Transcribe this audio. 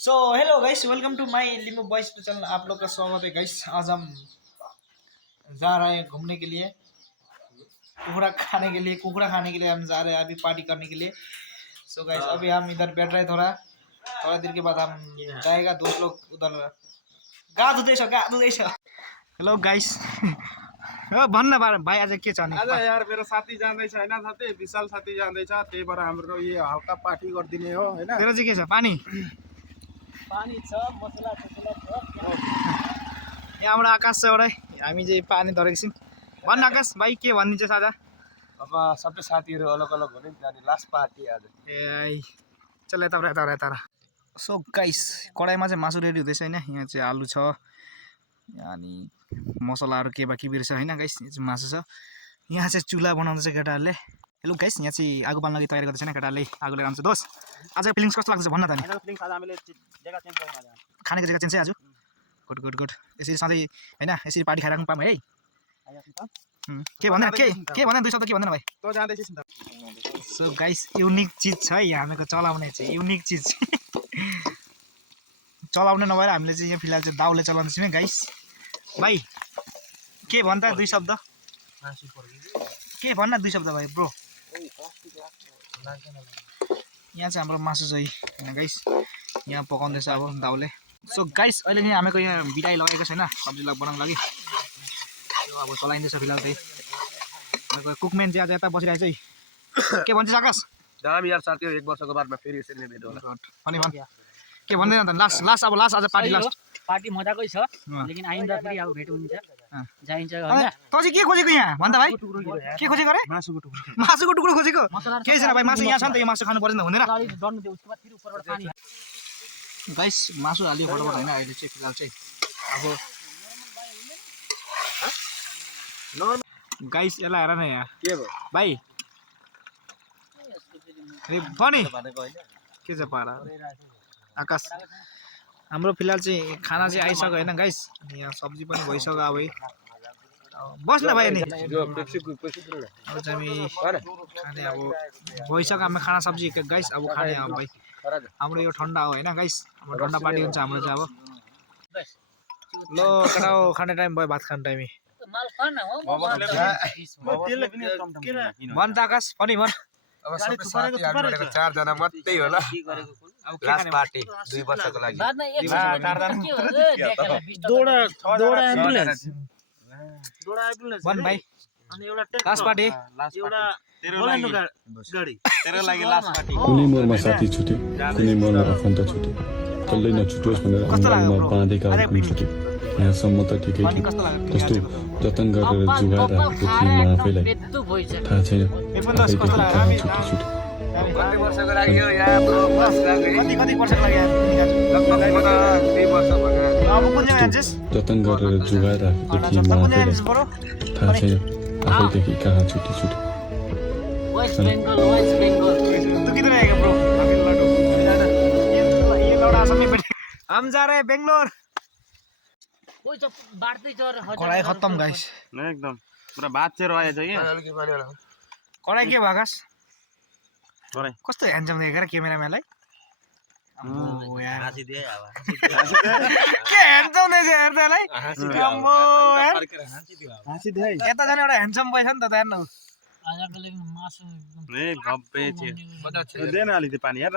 So hello guys, welcome to my limo boys channel. आप लोग का स्वागत है गाइस। आज हम जा रहे हैं घूमने के लिए, कुकड़ा खाने के लिए हम जा रहे हैं अभी पार्टी करने के लिए। सो गाइस अभी हम इधर बैठ रहे हैं, थोड़ा देर के बाद हम जाएगा। दोस्त लोग उधर गा धुँदैछ। हेलो गाइस भन्न भाइ आज के छ नि? आज यार मेरो साथी जाँदैछ हैन, साथी विशाल साथी जाँदैछ, त्यही भएर हाम्रो यो हल्का पार्टी गरिदिने हो हैन। तेरो चाहिँ के छ? पानी छ, मसला छ। यहाँबाट आकाश छ एउटै, हामी चाहिँ पानी धरेको छौँ। भन्न आकाश भाइ के भनिदिन्छ साझा? अब सबै साथीहरू अलग अलग हुने अनि लास्ट पार्टी आज। ए चल यता। सो गाइस कराईमा चाहिँ मासु रेडी हुँदैछ हैन। यहाँ चाहिँ आलु छ अनि मसलाहरू के बाँकी बिर्छ हैन गाइस। यहाँ चाहिँ मासु छ। यहाँ चाहिँ चुल्हा बनाउँदैछ केटाहरूले। हेलो गाइस, यहाँ चाहिँ आगो बाल्न लागि तयारी गर्दैछ हैन केटाहरूले। आगो लिएर आउँछ। दोस्त आजको फिलिङ्स कस्तो लाग्छ भन्न त नि? खानेको जग्गा चेन्ज है आज। गुड यसरी सधैँ हैन, यसरी पार्टी खाइराख्नु पाऊँ है। के भन्दैन दुई शब्द के भन्दैन भाइ? तँ जाँदैछस् नि त। सो गाइस युनिक चिज छ है हामीको चलाउने चाहिँ, युनिक चिज चलाउने नभएर हामीले चाहिँ यहाँ फिलहाल चाहिँ दाउले चलाउँदैछौँ है गाइस। भाइ के भन्छ दुई शब्द? के भन्न दुई शब्द भाइ ब्रो? यहाँ चाहिँ हाम्रो मासु चाहिँ हैन गाइस, यहाँ पकाउँदैछ अब दाउले। सो गाइस अहिले नि हामीको यहाँ बिडाई लगाएको छैन सब्जी बनाउनको लागि। अब चलाइँदैछ फिलहाल चाहिँ। कुकम्यान चाहिँ आज यता बसिरहेको चाहिँ के भन्छ आकाश? दामी यार साथीहरु, 1 वर्षको बादमा फेरि यसरी नै भेट होला। अनि भन के भन्दैन त? लास्ट अब आज पार्टी लास्ट पार्टी मजाकै छ, लेकिन आइन्दा फेरि अब भेट हुन्छ, जाइन्छ हैन। त चाहिँ के खोजेको यहाँ भन्दा भाइ? के खोजेको रे? मासुको टुक्रो खोजेको? केही छैन भाइ, मासु यहाँ छ नि त, यो मासु खानु पर्दैन हुँदैन। अलि डर्नु दियो, उसको बाद फेरि उपरबाट पानी। गाइस मासु हालियो फटाफट हैन अहिले चाहिँ फिलहाल चाहिँ। अब गाइस यसलाई हेर न यहाँ के भयो भाइ? ए पनि के छ पारा आकाश? हाम्रो फिलहाल चाहिँ खाना चाहिँ आइसक्यो हैन गाइस। यहाँ सब्जी पनि भइसक्यो। अब बस्न भाइ नि अब चाहिँ हामी खाने अब भइसक्यो हाम्रो खाना सब्जी गाइस। अब खाने अब भाइ हाम्रो यो ठन्डा हो हैन गाइस, हाम्रो ठन्डा पार्टी हुन्छ हाम्रो चाहिँ। अब लो केटा हो, खाने टाइम भयो, भात खाने टाइम। भन त आकाश पनि भन। अब सबै साथीहरुको 4 जना मात्रै होला। लास्ट पार्टी 2 वर्षको लागि। दोडा एम्बुलेन्स भन भाइ लास्ट पार्टी एउटा बोलाउनु गाडी तेरो लागि लास्ट पार्टी। कुनै मोडमा साथी छुट्यो, कुनै मोडमा आफन्त छुट्यो, कसले नछुटोस् भनेर अङ्गालमा बाँधेका पनि छुट्यो। यहाँसम्म त ठिकै थियो, कस्तो जतन गरेर जुगाएर राखेको थिएँ म आफैलाई थाहा छैन आफै कहाँ छुट्यो। कति वर्षको लागि हो यहाँ बस लाग्यो? कति वर्षको लागि लगभग 2 वर्ष भयो। अब कुन जग्गा जान्छस्? जतन गरेर जुगाएर राखेको थिएँ म आफैलाई थाहा छैन आफैदेखि कहाँ छुट्यो। वेस्ट बेंगल तू किधर आएगा ब्रो? ये लौड़ा असम में बैठे। हम जा रहे हैं बेंगलोर। कोही छ बाट्दै छ। कराई खत्म गाइस, एकदम पुरा भात चाहिँ रहेछ के? कराई के भयो आकाश? कराई कस्तो ह्यान्डसम देखेको क्यामेराम्यानलाई? अम्बो यार हाँसी दिए अब के ह्यान्डसम देखेछ यार त्यसलाई। अम्बो यार हाँसी दिए यता जाने एउटा ह्यान्डसम बोय छ नि त हेर्नु। आजको लागि मासु एकदम ए गप्पे थियो। देन अलि पानी यार।